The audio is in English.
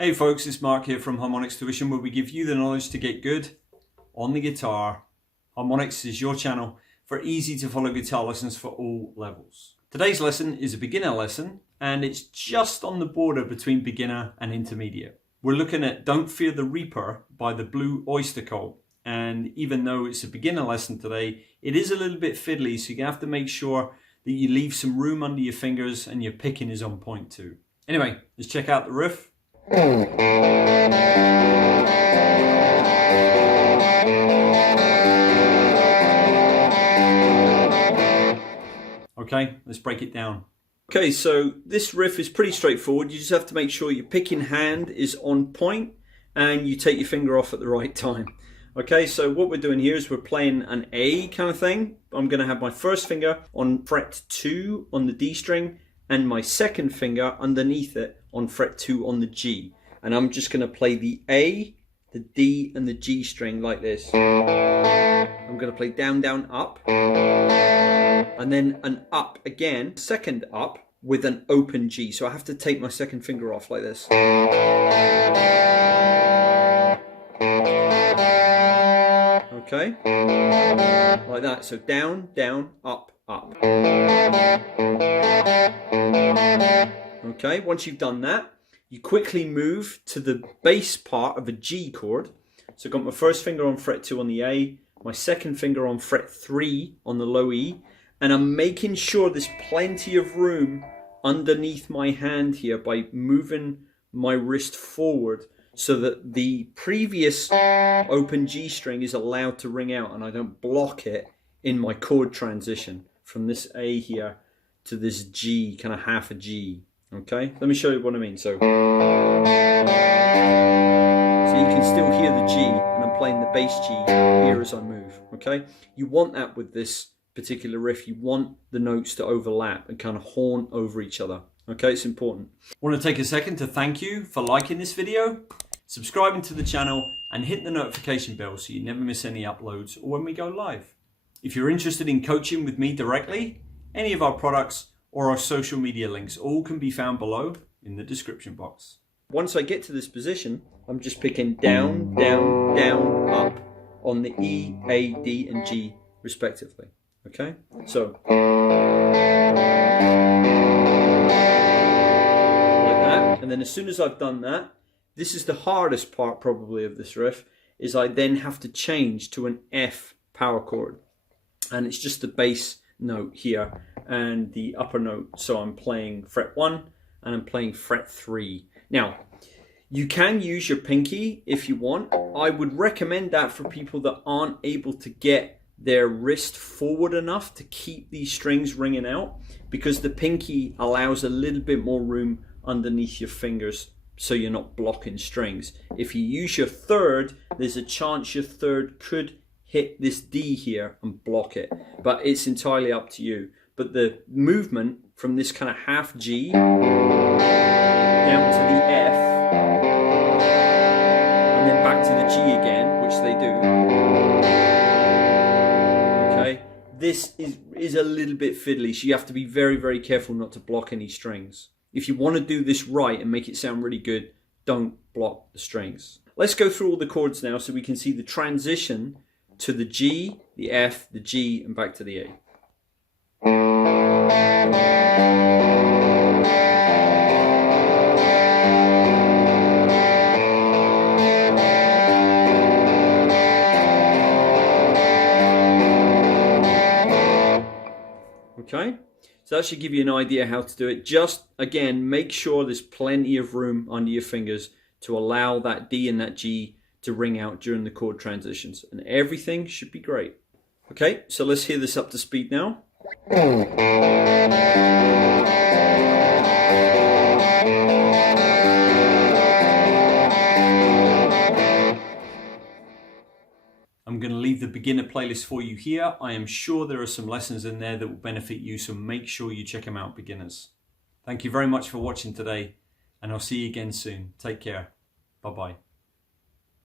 Hey folks, it's Mark here from Harmonix Tuition, where we give you the knowledge to get good on the guitar. Harmonix is your channel for easy to follow guitar lessons for all levels. Today's lesson is a beginner lesson, and it's just on the border between beginner and intermediate. We're looking at Don't Fear the Reaper by the Blue Oyster Cult. And even though it's a beginner lesson today, it is a little bit fiddly, so you have to make sure that you leave some room under your fingers and your picking is on point too. Anyway, let's check out the riff. Okay, let's break it down. Okay, so this riff is pretty straightforward. You just have to make sure your picking hand is on point and you take your finger off at the right time. Okay, so what we're doing here is we're playing an A kind of thing. I'm going to have my first finger on fret 2 on the D string and my second finger underneath it on fret 2 on the G. And I'm just going to play the A, the D and the G string like this. I'm going to play down, down, up. And then an up again, second up with an open G. So I have to take my second finger off like this. Okay, like that. So down, down, up, up. Okay, once you've done that, you quickly move to the bass part of a G chord. So I've got my first finger on fret 2 on the A, my second finger on fret 3 on the low E, and I'm making sure there's plenty of room underneath my hand here by moving my wrist forward so that the previous open G string is allowed to ring out and I don't block it in my chord transition from this A here to this G, kind of half a G. Okay, let me show you what I mean. So you can still hear the G, and I'm playing the bass G here as I move. Okay, you want that with this particular riff. You want the notes to overlap and kind of horn over each other. Okay, it's important. I want to take a second to thank you for liking this video, subscribing to the channel, and hit the notification bell so you never miss any uploads or when we go live. If you're interested in coaching with me directly, any of our products or our social media links all can be found below in the description box. Once I get to this position, I'm just picking down, down, down, up on the E, A, D, and G respectively. Okay, so like that. And then as soon as I've done that, this is the hardest part probably of this riff, is I then have to change to an F power chord. And it's just the bass note here and the upper note. So I'm playing fret 1 and I'm playing fret 3. Now, you can use your pinky if you want. I would recommend that for people that aren't able to get their wrist forward enough to keep these strings ringing out, because the pinky allows a little bit more room underneath your fingers so you're not blocking strings. If you use your third, there's a chance your third could hit this D here and block it, but it's entirely up to you. But the movement from this kind of half G down to the F and then back to the G again, which they do. Okay, this is a little bit fiddly, so you have to be very, very careful not to block any strings. If you want to do this right and make it sound really good, don't block the strings. Let's go through all the chords now so we can see the transition to the G, the F, the G, and back to the A. Okay, so that should give you an idea how to do it. Just, again, make sure there's plenty of room under your fingers to allow that D and that G to ring out during the chord transitions, and everything should be great. Okay, so let's hear this up to speed now. I'm going to leave the beginner playlist for you here. I am sure there are some lessons in there that will benefit you, so make sure you check them out, beginners. Thank you very much for watching today, and I'll see you again soon. Take care. Bye-bye.